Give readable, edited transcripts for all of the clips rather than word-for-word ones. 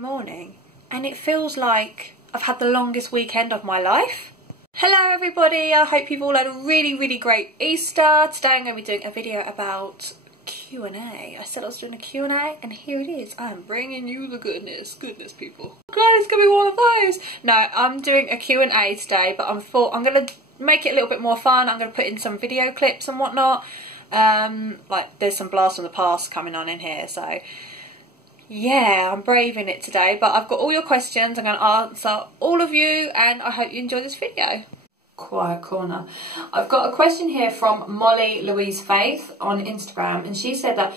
Morning, and it feels like I've had the longest weekend of my life. Hello everybody, I hope you've all had a really great Easter. Today I'm going to be doing a video about Q&A. I said I was doing a Q&A and here it is. I'm bringing you the goodness people. I'm glad it's going to be one of those. No, I'm doing a Q&A today, but I'm going to make it a little bit more fun. I'm going to put in some video clips and whatnot. Like there's some blast from the past coming on in here, so yeah, I'm braving it today, but I've got all your questions. I'm going to answer all of you, and I hope you enjoy this video. Quiet corner. I've got a question here from Molly Louise Faith on Instagram, and she said that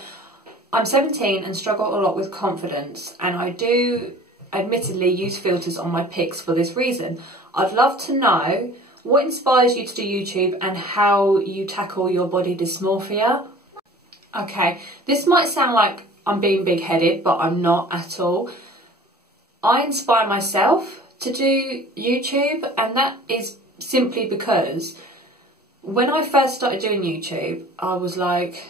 I'm 17 and struggle a lot with confidence, and I do admittedly use filters on my pics for this reason. I'd love to know what inspires you to do YouTube and how you tackle your body dysmorphia. Okay, this might sound like I'm being big-headed, but I'm not at all. I inspire myself to do YouTube, and that is simply because when I first started doing YouTube, I was like,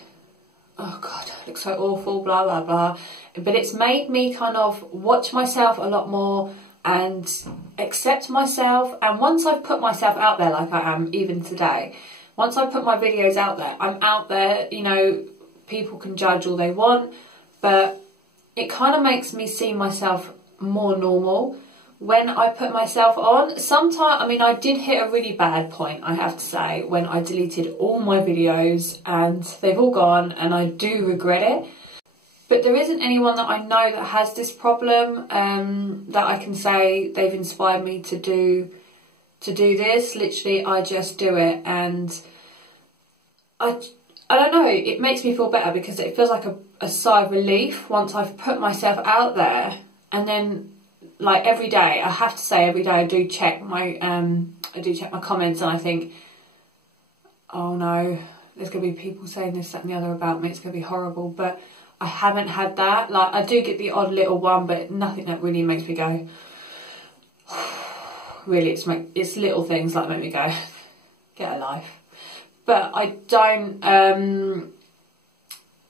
oh God, I look so awful, blah, blah, blah. But it's made me kind of watch myself a lot more and accept myself. And once I've put myself out there like I am even today, once I put my videos out there, I'm out there, you know, people can judge all they want, but it kind of makes me see myself more normal when I put myself on. Sometimes, I mean, I did hit a really bad point, I have to say, when I deleted all my videos and they've all gone, and I do regret it. But there isn't anyone that I know that has this problem that I can say they've inspired me to do this. Literally, I just do it, and I don't know, it makes me feel better because it feels like a sigh of relief once I've put myself out there. And then, like, every day, I have to say, every day I do check my comments, and I think, oh no, there's going to be people saying this, that and the other about me, it's going to be horrible. But I haven't had that. Like, I do get the odd little one, but nothing that really makes me go, really, it's little things like make me go, get a life. But I don't,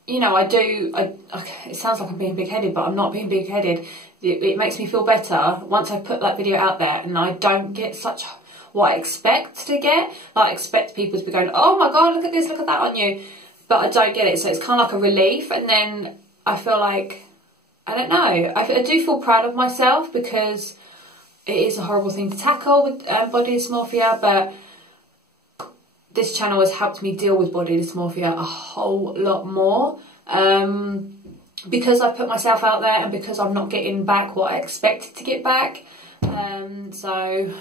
you know, it sounds like I'm being big-headed, but I'm not being big-headed. It makes me feel better once I put that video out there and I don't get such what I expect to get. Like, I expect people to be going, oh my God, look at this, look at that on you. But I don't get it, so it's kind of like a relief. And then I feel like, I don't know, I do feel proud of myself because it is a horrible thing to tackle with body dysmorphia, but this channel has helped me deal with body dysmorphia a whole lot more because I've put myself out there and because I'm not getting back what I expected to get back. So,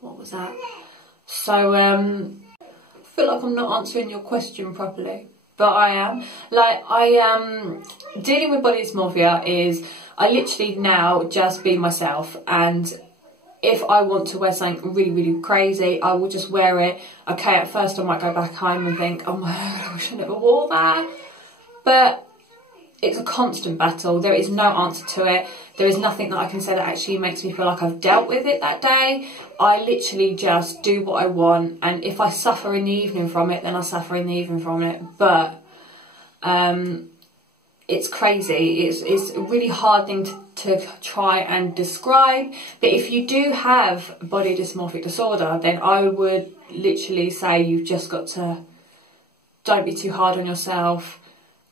what was that? So, I feel like I'm not answering your question properly, but I am. Like, dealing with body dysmorphia is, I literally now just be myself, and if I want to wear something really crazy, I will just wear it. Okay, at first I might go back home and think, oh my God, I wish I never wore that. But it's a constant battle. There is no answer to it. There is nothing that I can say that actually makes me feel like I've dealt with it that day. I literally just do what I want. And if I suffer in the evening from it, then I suffer in the evening from it. But it's crazy. It's a really hard thing to try and describe. But if you do have body dysmorphic disorder, then I would literally say you've just got to, don't be too hard on yourself.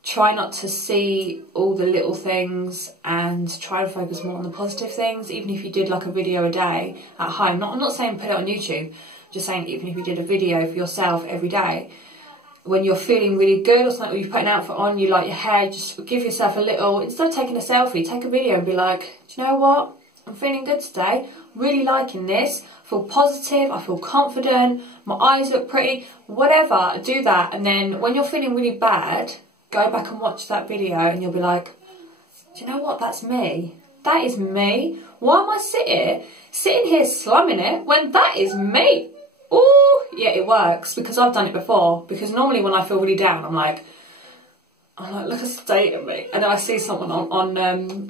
Try not to see all the little things and try and focus more on the positive things. Even if you did like a video a day at home, I'm not saying put it on YouTube, just saying even if you did a video for yourself every day, when you're feeling really good or something, or you put an outfit on, you like your hair, just give yourself a little, instead of taking a selfie, take a video and be like, do you know what? I'm feeling good today, really liking this, I feel positive, I feel confident, my eyes look pretty, whatever, do that. And then when you're feeling really bad, go back and watch that video and you'll be like, do you know what? That's me. That is me. Why am I sitting here slumming it when that is me? Oh, yeah, it works because I've done it before. Because normally when I feel really down, I'm like, look at the state of me. And then I see someone on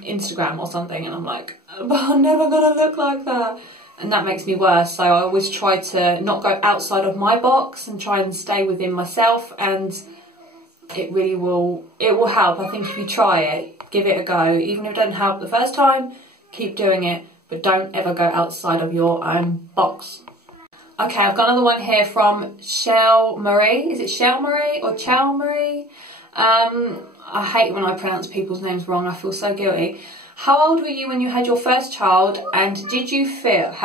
Instagram or something and I'm like, but I'm never going to look like that. And that makes me worse. So I always try to not go outside of my box and try and stay within myself. And it really will, it will help. I think if you try it, give it a go. Even if it doesn't help the first time, keep doing it, but don't ever go outside of your own box. Okay, I've got another one here from Shell Marie. Is it Shell Marie or Chell Marie? I hate when I pronounce people's names wrong. I feel so guilty. How old were you when you had your first child, and how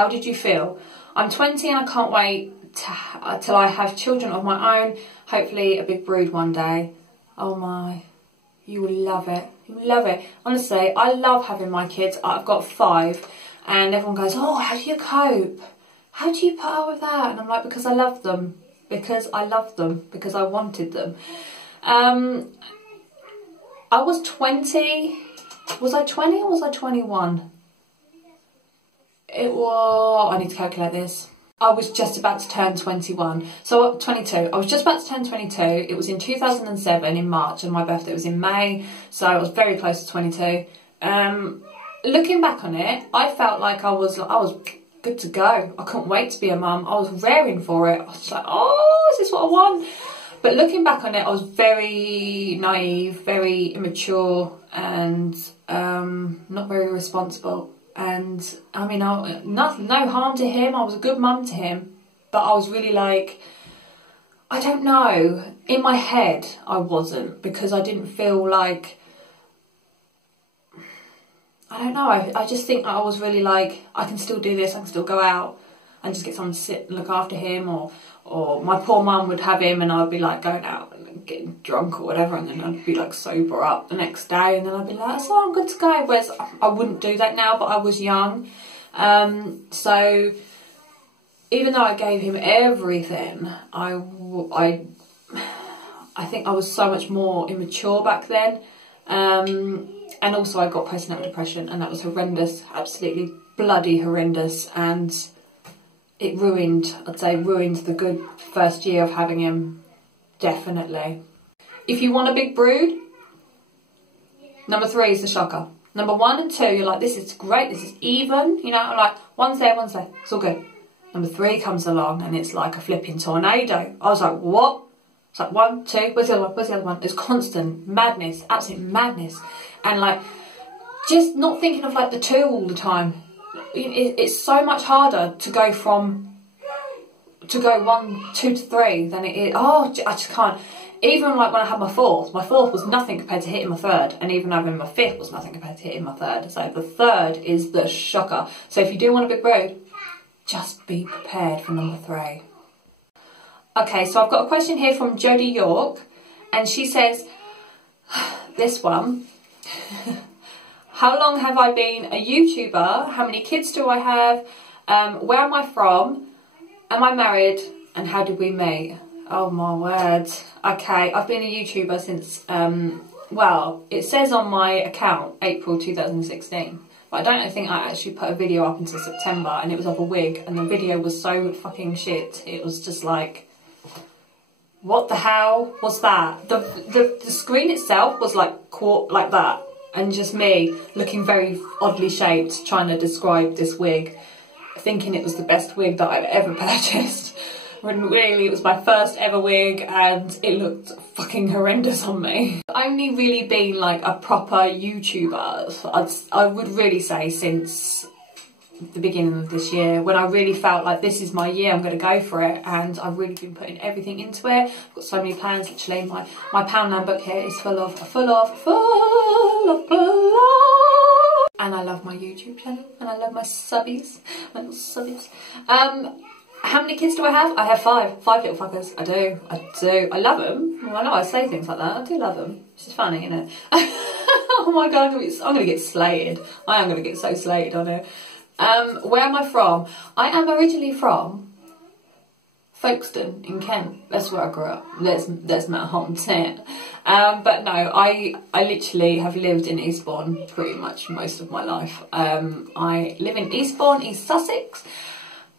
did you feel? I'm 20 and I can't wait till I have children of my own. Hopefully a big brood one day. Oh my, you will love it. You will love it. Honestly, I love having my kids. I've got 5 and everyone goes, oh, how do you cope? How do you put up with that? And I'm like, because I love them. Because I loved them. Because I wanted them. I was 20. Was I 20 or was I 21? It was... I need to calculate this. I was just about to turn 21. So 22. I was just about to turn 22. It was in 2007 in March and my birthday was in May. So I was very close to 22. Looking back on it, I felt like I was good to go. I couldn't wait to be a mum. I was raring for it. I was like, oh, is this what I want? But looking back on it, I was very naive, very immature and not very responsible. And I mean, no harm to him. I was a good mum to him. But I was really like, I don't know. In my head, I wasn't, because I didn't feel like, I don't know. I just think I was really like, I can still do this. I can still go out and just get someone to sit and look after him, or my poor mum would have him and I'd be like going out and getting drunk or whatever, and then I'd be like sober up the next day and then I'd be like, so I'm good to go. Whereas I wouldn't do that now, but I was young. So even though I gave him everything, I think I was so much more immature back then. And also I got postnatal depression, and that was horrendous, absolutely bloody horrendous, and it ruined, I'd say, ruined the good first year of having him, definitely. If you want a big brood, number 3 is the shocker. Number 1 and 2, you're like, this is great, this is even, you know, I'm like, one's there, it's all good. Number 3 comes along and it's like a flipping tornado. I was like, what? It's like 1, 2, where's the other one, where's the other one? It's constant madness, absolute madness. And like, just not thinking of like the 2 all the time. It's so much harder to go from, to go 1, 2 to 3 than it is. Oh, I just can't. Even like when I had my fourth was nothing compared to hitting my 3rd. And even having my 5th was nothing compared to hitting my 3rd. So the 3rd is the shocker. So if you do want a big brood, just be prepared for number 3. Okay, so I've got a question here from Jodie York, and she says, this one, how long have I been a YouTuber? How many kids do I have? Where am I from? Am I married? And how did we meet? Oh my word. Okay, I've been a YouTuber since, well, it says on my account, April 2016. But I don't think I actually put a video up until September, and it was of a wig, and the video was so fucking shit. It was just like, what the hell was that? The screen itself was like like that, and just me looking very oddly shaped, trying to describe this wig, thinking it was the best wig that I've ever purchased, when really it was my first ever wig and it looked fucking horrendous on me. I've only really been like a proper YouTuber, I would really say, since the beginning of this year, when I really felt like this is my year, I'm going to go for it, and I've really been putting everything into it. I've got so many plans. Literally my Poundland book here is full of and I love my YouTube channel, and I love my subbies, my little subbies. How many kids do I have? I have 5 little fuckers. I do. I love them. Well, I know I say things like that. I do love them. It's just funny, isn't it? Oh my god, I'm going to get slated. I am going to get so slated on it. Where am I from? I am originally from Folkestone in Kent. That's where I grew up. That's my hometown. But no, I literally have lived in Eastbourne pretty much most of my life. I live in Eastbourne, East Sussex.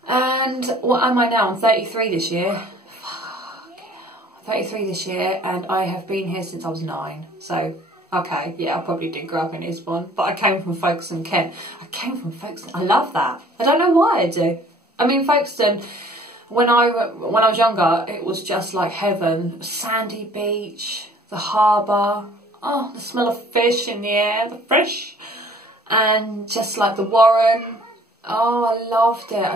And what am I now? I'm 33 this year. Fuck. 33 this year, and I have been here since I was 9. So, okay, yeah, I probably did grow up in Eastbourne, but I came from Folkestone, Kent. I came from Folkestone. I love that. I don't know why I do. I mean, Folkestone, when I was younger, it was just like heaven. Sandy beach, the harbour, oh, the smell of fish in the air, the fresh. and just like the Warren. Oh, I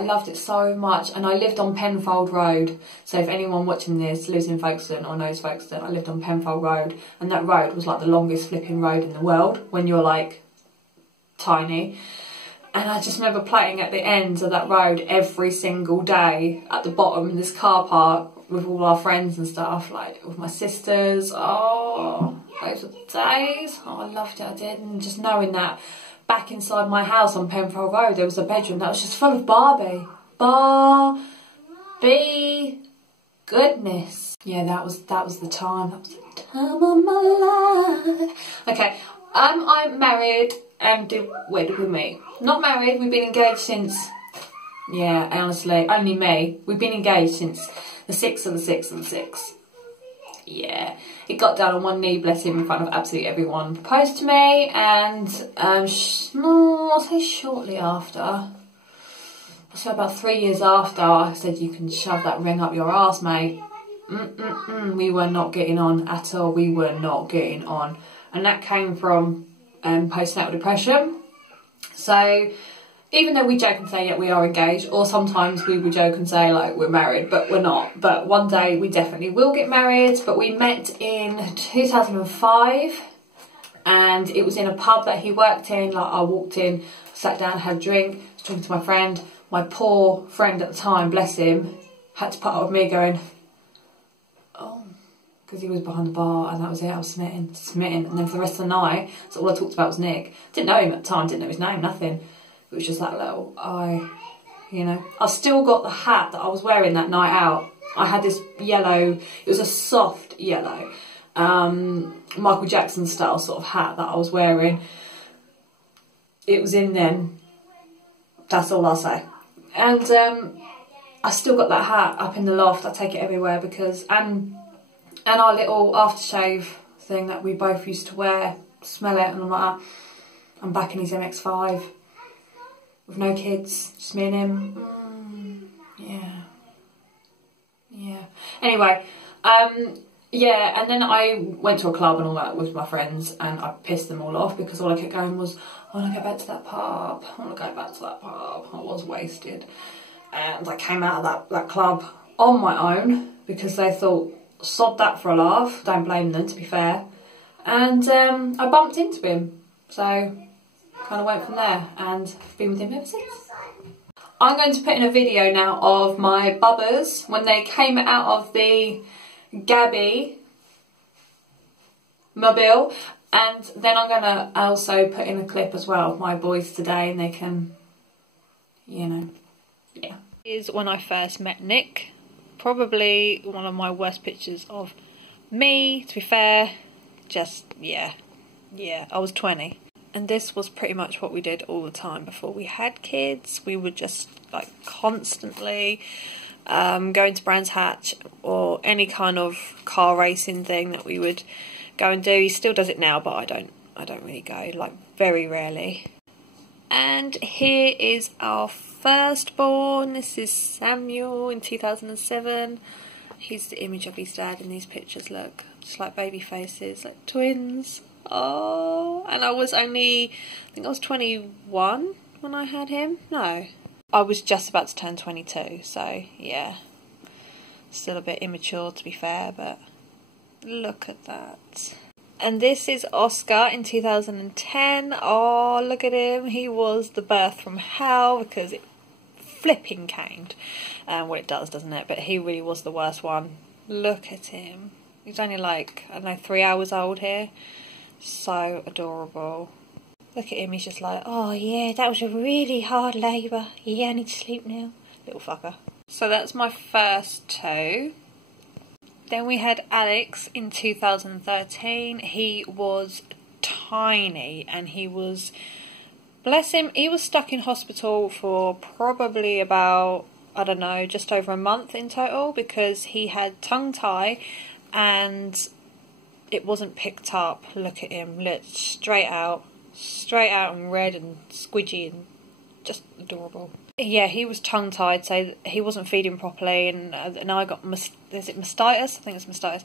loved it so much. And I lived on Penfold Road, so if anyone watching this lives in Folkestone or knows Folkestone, I lived on Penfold Road, and that road was like the longest flipping road in the world when you're like tiny. And I just remember playing at the ends of that road every single day at the bottom in this car park with all our friends and stuff, like with my sisters. Oh, those were the days. Oh, I loved it, I did. And just knowing that back inside my house on Penfold Road there was a bedroom that was just full of Barbie. Barbie goodness. Yeah, that was the time. That was the time of my life. Okay, I'm married. Where did we meet? Not married, we've been engaged since, yeah, honestly, only me. We've been engaged since the 6th of the 6th of the 6th. Yeah, he got down on one knee, bless him, in front of absolutely everyone, proposed to me, and I'll say shortly after, so about 3 years after, I said, you can shove that ring up your arse, mate. We were not getting on at all. We were not getting on, and that came from postnatal depression. So even though we joke and say, yeah, we are engaged, or sometimes we would joke and say like we're married, but we're not. But one day we definitely will get married. But we met in 2005, and it was in a pub that he worked in. Like, I walked in, sat down, had a drink, was talking to my friend. My poor friend at the time, bless him, had to put up with me going, oh, because he was behind the bar, and that was it. I was smitten. And then for the rest of the night, so all I talked about was Nick. Didn't know him at the time, didn't know his name, nothing. It was just that little eye, you know. I've still got the hat that I was wearing that night out. I had this yellow, it was a soft yellow, Michael Jackson style sort of hat that I was wearing. It was in then. That's all I'll say. And I still got that hat up in the loft. I take it everywhere because, and our little aftershave thing that we both used to wear, smell it, and I'm like, I'm back in his MX-5 with no kids, just me and him. Yeah. Anyway, yeah, and then I went to a club and all that with my friends, and I pissed them all off because all I kept going was, I want to go back to that pub, I want to go back to that pub. I was wasted. And I came out of that club on my own because they thought, sod that for a laugh. Don't blame them, to be fair. And I bumped into him, so kind of went from there, and I've been with him ever since. I'm going to put in a video now of my bubbers when they came out of the Gabby mobile, and then I'm going to also put in a clip as well of my boys today, and they can, you know, yeah. Is when I first met Nick. Probably one of my worst pictures of me, to be fair. Just, yeah, I was 20. And this was pretty much what we did all the time before we had kids. We would just, like, constantly go into Brands Hatch or any kind of car racing thing that we would go and do. He still does it now, but I don't really go, like, very rarely. And here is our firstborn. This is Samuel in 2007. He's the image of his dad in these pictures, look. Just like baby faces, like twins. Oh, and I was only, I think I was 21 when I had him. No, I was just about to turn 22, so yeah. Still a bit immature, to be fair, but look at that. And this is Oscar in 2010. Oh, look at him. He was the birth from hell because it flipping came. Well, it does, doesn't it? But he really was the worst one. Look at him. He's only like, I don't know, 3 hours old here. So adorable. Look at him. He's just like, oh yeah, that was a really hard labour. Yeah, I need to sleep now. Little fucker. So that's my first two. Then we had Alex in 2013. He was tiny and he was, bless him, he was stuck in hospital for probably about, I don't know, just over a month in total because he had tongue tie and it wasn't picked up. Look at him, look, straight out and red and squidgy and just adorable. Yeah, he was tongue-tied, so he wasn't feeding properly, and I got, is it mastitis? I think it's mastitis.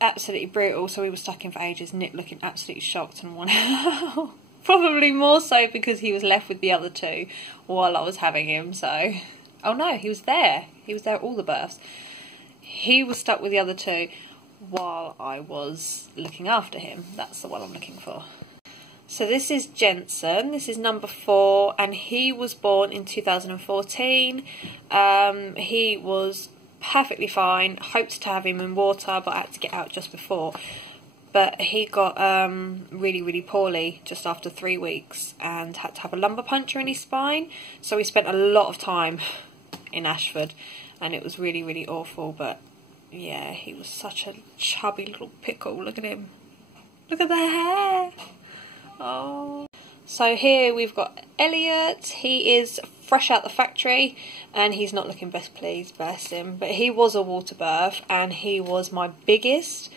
Absolutely brutal, so we were stuck in for ages. Nick looking absolutely shocked and wanted Probably more so because he was left with the other two while I was having him, so... Oh no, he was there. He was there at all the births. He was stuck with the other two while I was looking after him. That's the one I'm looking for. So this is Jensen. This is number 4, and he was born in 2014. He was perfectly fine. Hoped to have him in water, but I had to get out just before. But he got really, really poorly just after 3 weeks and had to have a lumbar puncture in his spine. So we spent a lot of time in Ashford, and it was really, really awful. But yeah, he was such a chubby little pickle. Look at him. Look at the hair. Oh. So here we've got Elliot. He is fresh out the factory and he's not looking best pleased, bless him. But he was a water birth and he was my biggest.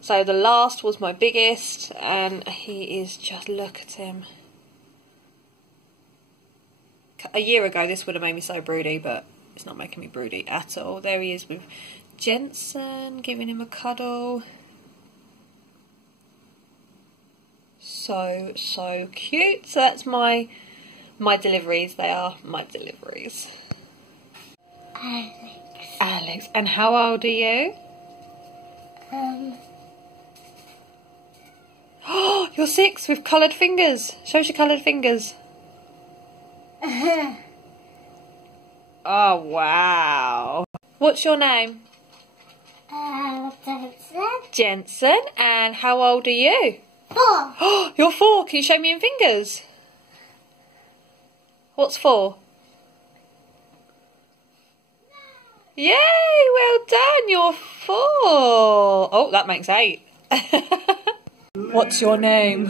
So the last was my biggest, and he is just, look at him. A year ago this would have made me so broody, but it's not making me broody at all. There he is with Jensen, giving him a cuddle. So, so cute. So that's my deliveries. They are my deliveries. Alex. And how old are you? Oh, you're 6 with coloured fingers. Show us your coloured fingers. Oh, wow. What's your name? Jensen. Jensen. And how old are you? 4. Oh, you're 4. Can you show me in fingers? What's 4? Yay, well done. You're 4. Oh, that makes 8. What's your name?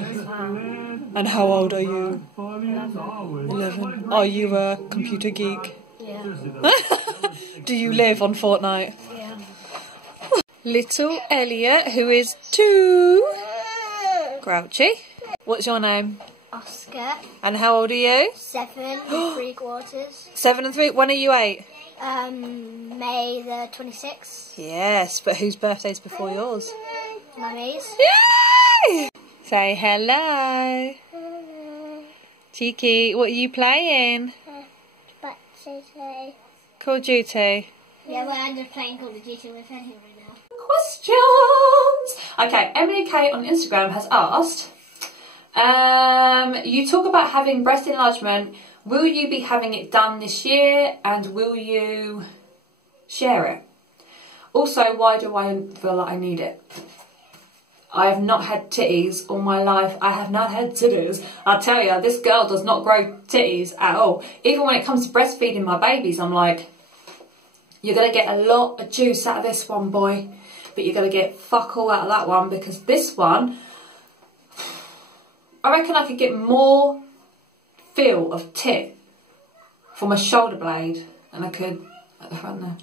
And how old are you? 11. Are you a computer geek? Yeah. Do you live on Fortnite? Yeah. Little Elliot, who is 2. Grouchy. What's your name? Oscar. And how old are you? 7 and 3/4. 7 and 3. When are you 8? May the 26th. Yes, but whose birthday's before yours? Mummy's. Yay! Say hello. Cheeky, what are you playing? Call of Duty. Yeah, we're under playing Call of Duty with Henry right now. Questions! Okay, Emily K on Instagram has asked, you talk about having breast enlargement. Will you be having it done this year, and will you share it? Also, why do I feel like I need it? I have not had titties all my life. I have not had titties. I'll tell you, this girl does not grow titties at all. Even when it comes to breastfeeding my babies, I'm like, you're going to get a lot of juice out of this one, boy. But you're going to get fuck all out of that one, because this one, I reckon I could get more feel of tit from a shoulder blade than I could at the front there.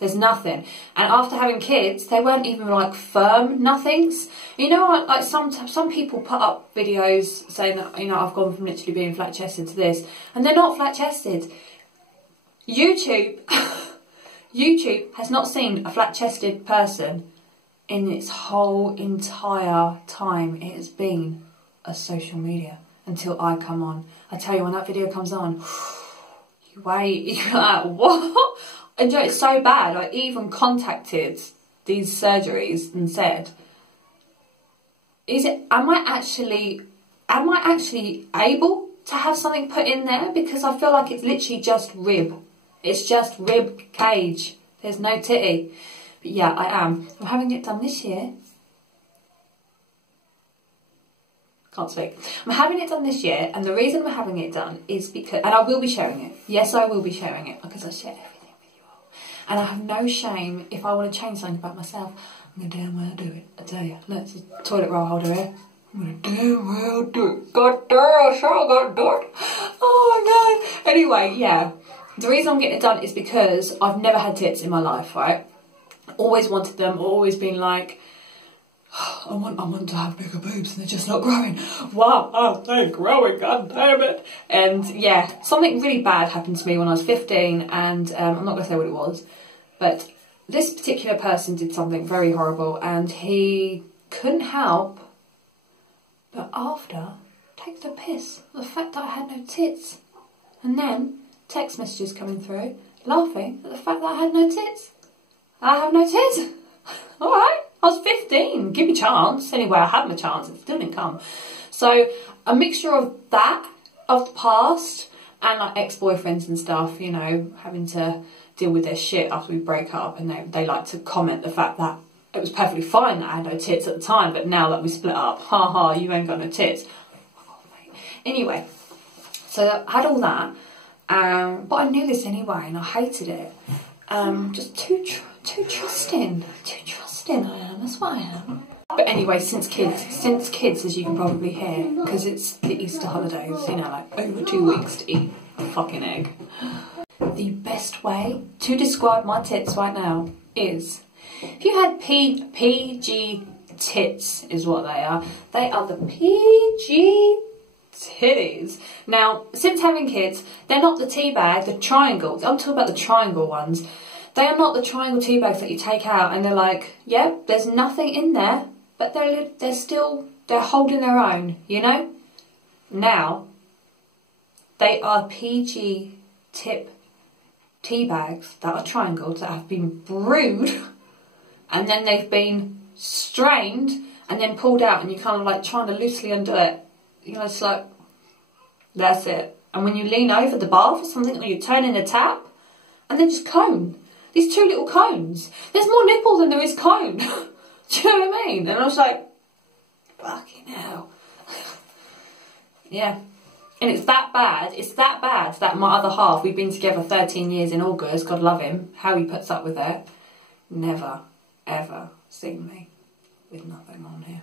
There's nothing. And after having kids, they weren't even like firm nothings. You know, like some people put up videos saying that, you know, I've gone from literally being flat chested to this, and they're not flat chested. YouTube has not seen a flat chested person in its whole entire time it has been a social media until I come on. I tell you, when that video comes on, you wait, you're like, what? And you know, it's so bad. I even contacted these surgeries and said, am I actually able to have something put in there? Because I feel like it's literally just rib. It's just rib cage. There's no titty. But yeah, I am. I'm having it done this year. Can't speak. I'm having it done this year, and the reason I'm having it done is because, and I will be sharing it. Yes, I will be sharing it, because I share everything. And I have no shame. If I want to change something about myself, I'm going to damn well do it. I tell you. Look, it's a toilet roll holder here. I'm going to damn well do it. God damn, I sure got to do it. Oh my God. Anyway, yeah. The reason I'm getting it done is because I've never had tits in my life, right? Always wanted them. Always been like, I want to have bigger boobs, and they're just not growing. Wow, oh, they're growing, god damn it. And yeah, something really bad happened to me when I was 15, and I'm not going to say what it was, but this particular person did something very horrible, and he couldn't help but after take the piss of the fact that I had no tits. And then text messages coming through, laughing at the fact that I had no tits. I have no tits. Alright, I was 15, give me a chance. Anyway, I had my chance, it still didn't come. So, a mixture of that, of the past, and like ex-boyfriends and stuff, you know, having to deal with their shit after we break up, and they like to comment the fact that it was perfectly fine that I had no tits at the time, but now that we split up, haha, you ain't got no tits. Oh, mate. Anyway, so I had all that, but I knew this anyway, and I hated it. Just too trusting I am, that's what I am. But anyway, since kids, as you can probably hear, because it's the Easter holidays, you know, like over 2 weeks to eat a fucking egg. The best way to describe my tits right now is, if you had PG tits is what they are the PG titties. Now, since having kids, they're not the tea bag, the triangle, I'm talking about the triangle ones. They are not the triangle tea bags that you take out and they're like, yep, there's nothing in there, but they're holding their own, you know? Now, they are PG tip tea bags that are triangles that have been brewed and then they've been strained and then pulled out, and you're kind of like trying to loosely undo it. You know, it's like, that's it. And when you lean over the bath or something, or you turn in the tap, and then just cone. These 2 little cones. There's more nipple than there is cone. Do you know what I mean? And I was like, fucking hell. Yeah. And it's that bad that my other half, we've been together 13 years in August, God love him, how he puts up with it, never, ever seen me with nothing on here.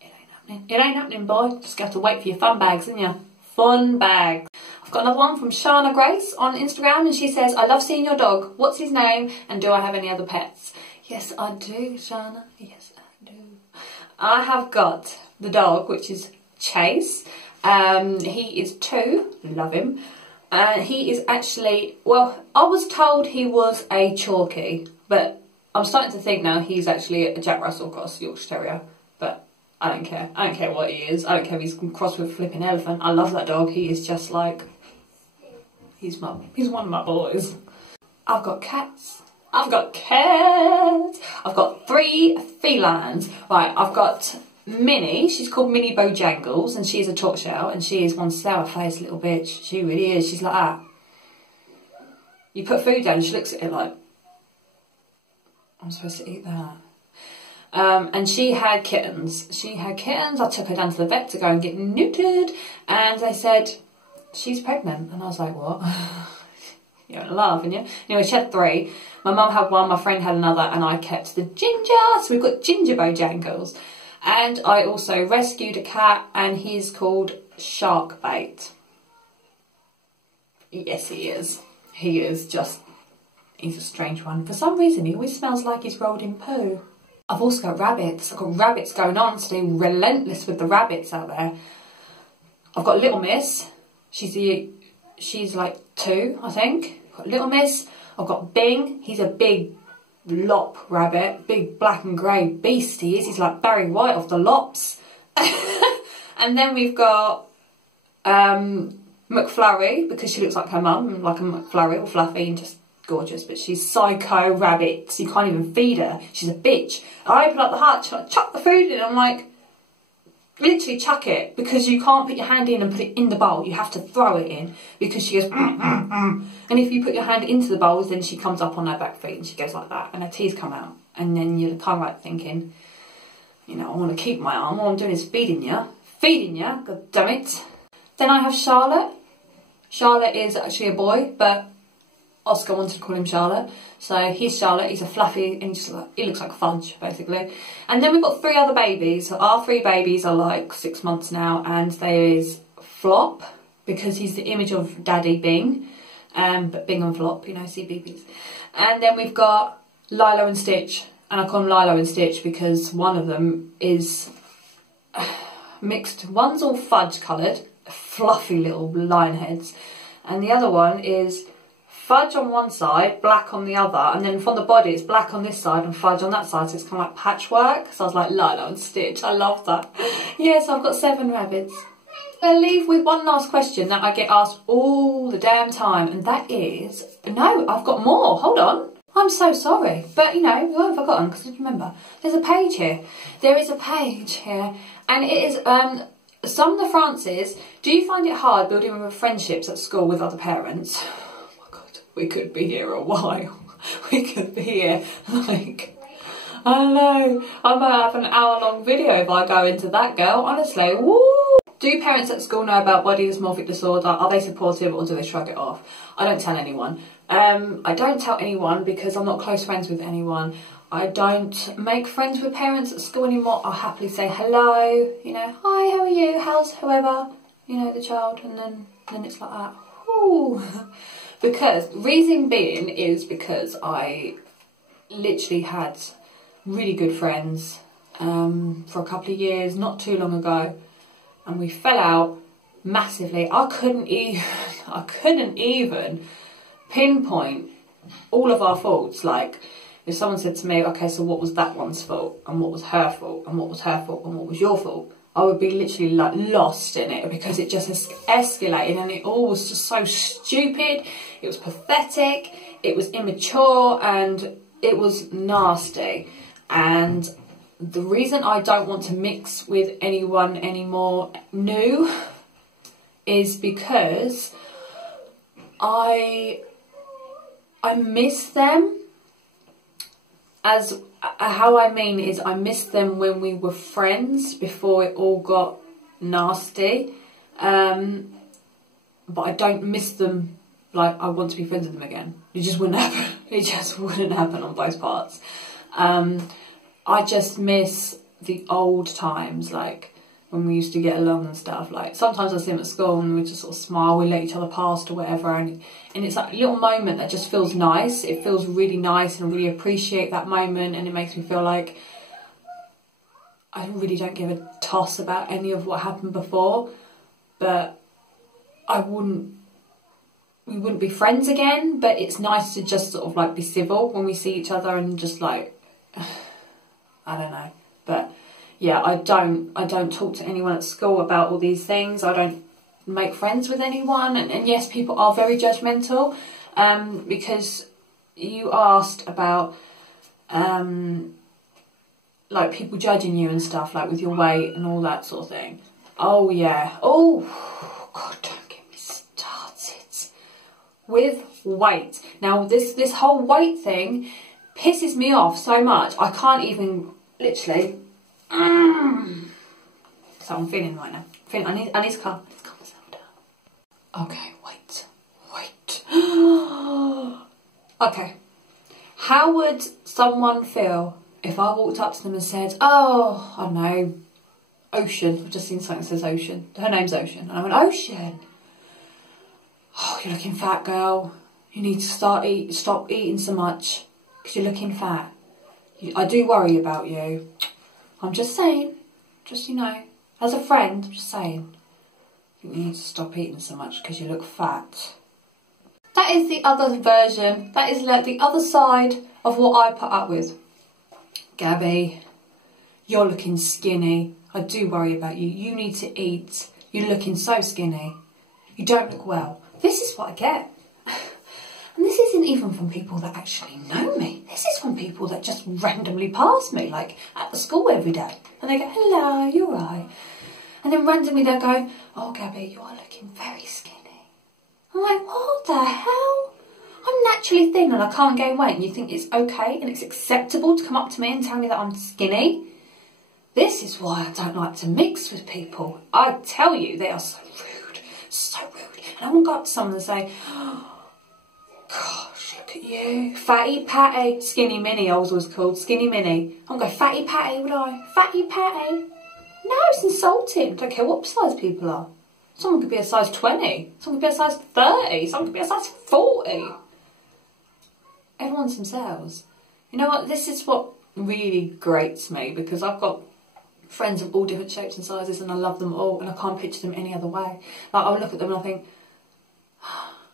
It ain't happening. It ain't happening, boy. Just got to wait for your fun bags, ain't you? Fun bags. I've got another one from Shana Grace on Instagram, and she says, I love seeing your dog. What's his name? And do I have any other pets? Yes, I do, Shana. Yes, I do. I have got the dog, which is Chase. He is 2. Love him. He is actually, well, I was told he was a Chalky, but I'm starting to think now he's actually a Jack Russell cross Yorkshire Terrier. But I don't care. I don't care what he is. I don't care if he's crossed with a flipping elephant. I love that dog. He is just like, he's one of my boys. I've got cats. I've got cats. I've got 3 felines. Right, I've got Minnie. She's called Minnie Bojangles, and she's a tortoiseshell, and she is one sour-faced little bitch. She really is. She's like that. You put food down and she looks at it like, I'm supposed to eat that. And she had kittens. I took her down to the vet to go and get neutered, and they said, she's pregnant. And I was like, what? You're laughing, yeah? Anyway, she had 3. My mum had 1, my friend had another, and I kept the Ginger. So we've got Ginger Bojangles. And I also rescued a cat, and he's called Sharkbait. Yes, he is. He is just, he's a strange one. For some reason, he always smells like he's rolled in poo. I've also got rabbits. I've got rabbits going on, so they're relentless with the rabbits out there. I've got Little Miss. She's like 2, I think. I've got Little Miss. I've got Bing. He's a big lop rabbit. Big black and grey beast he is. He's like Barry White off the Lops. And then we've got McFlurry, because she looks like her mum, like a McFlurry, or fluffy and just gorgeous, but she's psycho rabbit. So you can't even feed her. She's a bitch. I open up the hutch, I chuck the food in, I'm like, literally chuck it, because you can't put your hand in and put it in the bowl. You have to throw it in, because she goes, and if you put your hand into the bowls, then she comes up on her back feet and she goes like that, and her teeth come out, and then you're kind of like thinking, you know, I want to keep my arm. All I'm doing is feeding you, god damn it. Then I have Charlotte. Charlotte is actually a boy, but Oscar wanted to call him Charlotte, so he's Charlotte. He's a fluffy, and just like, he looks like fudge, basically. And then we've got 3 other babies. So our 3 babies are like 6 months now, and there is Flop, because he's the image of Daddy Bing, but Bing and Flop, you know, CBBS. And then we've got Lilo and Stitch, and I call them Lilo and Stitch because one of them is mixed. One's all fudge coloured, fluffy little lion heads, and the other one is fudge on one side, black on the other, and then from the body it's black on this side and fudge on that side, so it's kind of like patchwork. So I was like, Lilo and Stitch, I love that. Yeah, so I've got 7 rabbits. I'll leave with one last question that I get asked all the damn time, and that is, no, I've got more, hold on. I'm so sorry, but you know, you haven't forgotten, because I remember, there's a page here. There is a page here, and it is, Sumner Francis, do you find it hard building friendships at school with other parents? Oh my God, we could be here a while. We could be here, like, I don't know, I might have an hour-long video if I go into that, girl, honestly, woo! Do parents at school know about body dysmorphic disorder? Are they supportive or do they shrug it off? I don't tell anyone. I don't tell anyone because I'm not close friends with anyone. I don't make friends with parents at school anymore. I'll happily say hello, you know, hi, how are you, how's whoever, you know, the child, and then it's like that. Ooh. Because, reason being is because I literally had really good friends for a couple of years, not too long ago, and we fell out massively. I couldn't even pinpoint all of our faults. Like, if someone said to me, okay, so what was that one's fault, and what was her fault, and what was her fault, and what was your fault, I would be literally like lost in it, because it just escalated, and it all was just so stupid, it was pathetic, it was immature, and it was nasty. And the reason I don't want to mix with anyone anymore new is because I miss them. As how I mean is, I miss them when we were friends before it all got nasty, but I don't miss them like I want to be friends with them again. It just wouldn't happen. It just wouldn't happen on both parts. I just miss the old times, like when we used to get along and stuff. Like, sometimes I see them at school and we just sort of smile, we let each other pass or whatever, and it's like a little moment that just feels nice. It feels really nice, and I really appreciate that moment, and it makes me feel like I really don't give a toss about any of what happened before, but we wouldn't be friends again, but it's nice to just sort of like be civil when we see each other and just like, I don't know, but yeah, I don't talk to anyone at school about all these things. I don't make friends with anyone, and yes, people are very judgmental, because you asked about like people judging you and stuff, like with your weight and all that sort of thing. Oh yeah, oh God, don't get me started with weight. Now this whole weight thing pisses me off so much, I can't even, literally. So I'm feeling right now. I need to calm myself down. Okay, wait. Okay. How would someone feel if I walked up to them and said, oh, I don't know, Ocean. I've just seen something that says Ocean. Her name's Ocean. And I went, Ocean, oh, you're looking fat, girl. You need to stop eating so much because you're looking fat. I do worry about you. I'm just saying, just, you know, as a friend, I'm just saying, you need to stop eating so much because you look fat. That is the other version, that is like the other side of what I put up with. Gabby, you're looking skinny. I do worry about you. You need to eat. You're looking so skinny. You don't look well. This is what I get. And this isn't even from people that actually know me. This is from people that just randomly pass me, like at the school every day. And they go, hello, you're right. And then randomly they'll go, oh, Gabby, you are looking very skinny. I'm like, what the hell? I'm naturally thin and I can't gain weight. And you think it's okay and it's acceptable to come up to me and tell me that I'm skinny? This is why I don't like to mix with people. I tell you, they are so rude, so rude. And I won't go up to someone and say, oh, gosh, look at you. Fatty Patty. Skinny Minnie I was always called. Skinny Minnie. I won't go Fatty Patty, would I? Fatty Patty. No, it's insulting. I don't care what size people are. Someone could be a size 20. Someone could be a size 30. Someone could be a size 40. Everyone's themselves. You know what? This is what really grates me, because I've got friends of all different shapes and sizes and I love them all and I can't picture them any other way. Like, I'll look at them and I think,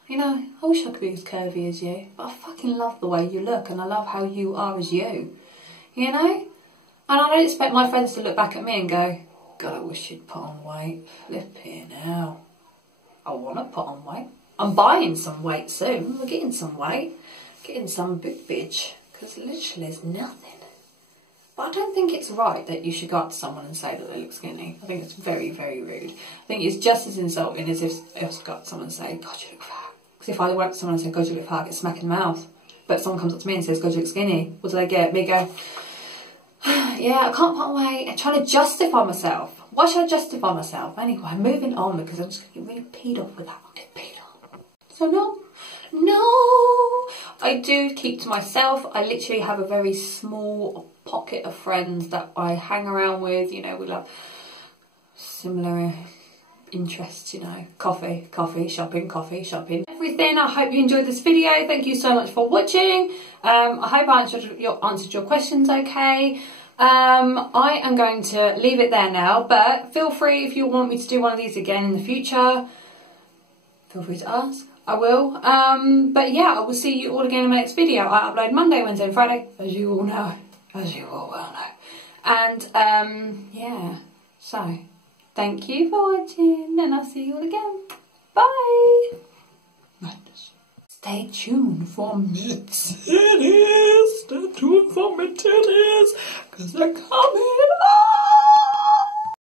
You know, I wish I could be as curvy as you, but I fucking love the way you look and I love how you are as you. You know? And I don't expect my friends to look back at me and go, God, I wish you'd put on weight. Flipping hell. I want to put on weight. I'm buying some weight soon. We're getting some weight. Getting some big bitch. Because literally there's nothing. But I don't think it's right that you should go up to someone and say that they look skinny. I think it's very, very rude. I think it's just as insulting as if I was to go up to someone and say, God, you look fat. Because if I went up to someone and said, God, you look fat, I get smacked in the mouth. But if someone comes up to me and says, God, you look skinny, what do they get? Me go, yeah, I can't put on weight. I'm trying to justify myself. Why should I justify myself? Anyway, moving on because I'm just going to get really peed off with that one. Get peed off. So no, I do keep to myself. I literally have a very small pocket of friends that I hang around with. You know, we love similar interests, you know, coffee, shopping, everything. I hope you enjoyed this video. Thank you so much for watching. I hope I answered your questions okay. I am going to leave it there now, but feel free if you want me to do one of these again in the future, feel free to ask. I will. But yeah, I will see you all again in my next video. I upload Monday, Wednesday and Friday, as you all know. As you all well know. And yeah, so thank you for watching and I'll see you all again. Bye! Madness. Stay tuned for me titties. Stay tuned for me titties. Because they're coming